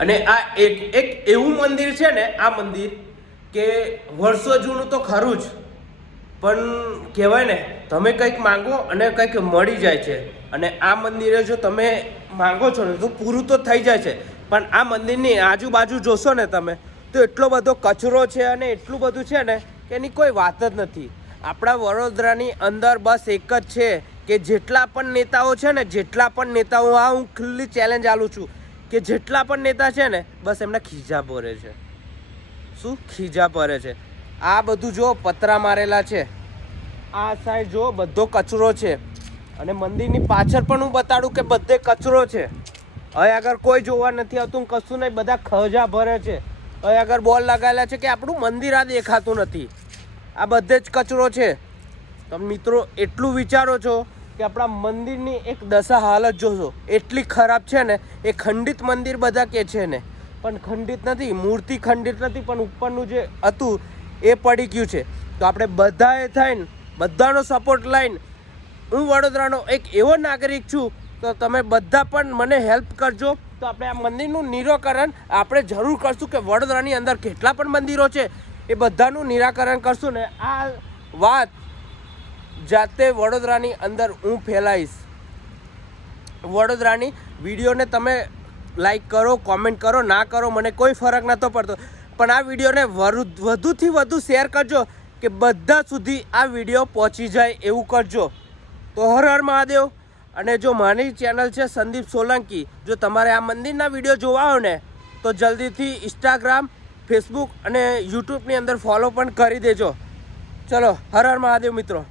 અને આ એક એવું મંદિર છે ને, આ મંદિર કે વર્ષો જૂનું તો ખરું જ, પણ કહેવાય ને તમે કંઈક માંગો અને કંઈક મળી જાય છે. અને આ મંદિરે જો તમે માંગો છો ને તો પૂરું તો થઈ જાય છે, પણ આ મંદિરની આજુબાજુ જોશો ને તમે તો એટલો બધો કચરો છે અને એટલું બધું છે ને કે એની કોઈ વાત જ નથી. આપણા વડોદરાની અંદર બસ એક જ છે કે જેટલા પણ નેતાઓ છે ને, જેટલા પણ નેતાઓ, આ હું ખુલ્લી ચેલેન્જ આલું છું કે જેટલા પણ નેતા છે ને બસ એમના ખીજા ભરે છે. શું ખીજા ભરે છે? આ બધું જો પતરા મારેલા છે, આ સાઈડ જો બધો કચરો છે, અને મંદિરની પાછળ પણ હું બતાડું કે બધે કચરો છે. હવે આગળ કોઈ જોવા નથી આવતું, કશું નહીં, બધા ખજા ભરે છે. હવે આગળ બોલ લગાવેલા છે કે આપણું મંદિર આ દેખાતું નથી, આ બધે જ કચરો છે. તમે મિત્રો એટલું વિચારો છો કે આપણા મંદિરની એક દશા હાલત જોશો, એટલી ખરાબ છે ને. એ ખંડિત મંદિર બધા કહે છે ને, પણ ખંડિત નથી, મૂર્તિ ખંડિત નથી, પણ ઉપરનું જે હતું એ પડી ગયું છે. તો આપણે બધાએ થઈને બધાનો સપોર્ટ લઈને, હું વડોદરાનો એક એવો નાગરિક છું, તો તમે બધા પણ મને હેલ્પ કરજો. તો આપણે આ મંદિરનું નિરાકરણ આપણે જરૂર કરશું કે વડોદરાની અંદર કેટલા પણ મંદિરો છે એ બધાનું નિરાકરણ કરશું ને આ વાત જાતે વડોદરાની અંદર હું ફેલાઈશ. વડોદરાની વિડીયોને તમે લાઈક કરો, કોમેન્ટ કરો, ના કરો, મને કોઈ ફરક નહોતો પડતો, પણ આ વિડીયોને વધુથી વધુ શેર કરજો કે બધા સુધી આ વિડીયો પહોંચી જાય એવું કરજો. તો હર હર મહાદેવ. અને જો મારી ચેનલ છે સંદીપ સોલંકી, જો તમારે આ મંદિરના વિડીયો જોવા હોય ને તો જલ્દીથી ઇન્સ્ટાગ્રામ, ફેસબુક અને યુટ્યુબની અંદર ફોલો પણ કરી દેજો. ચલો, હર હર મહાદેવ મિત્રો.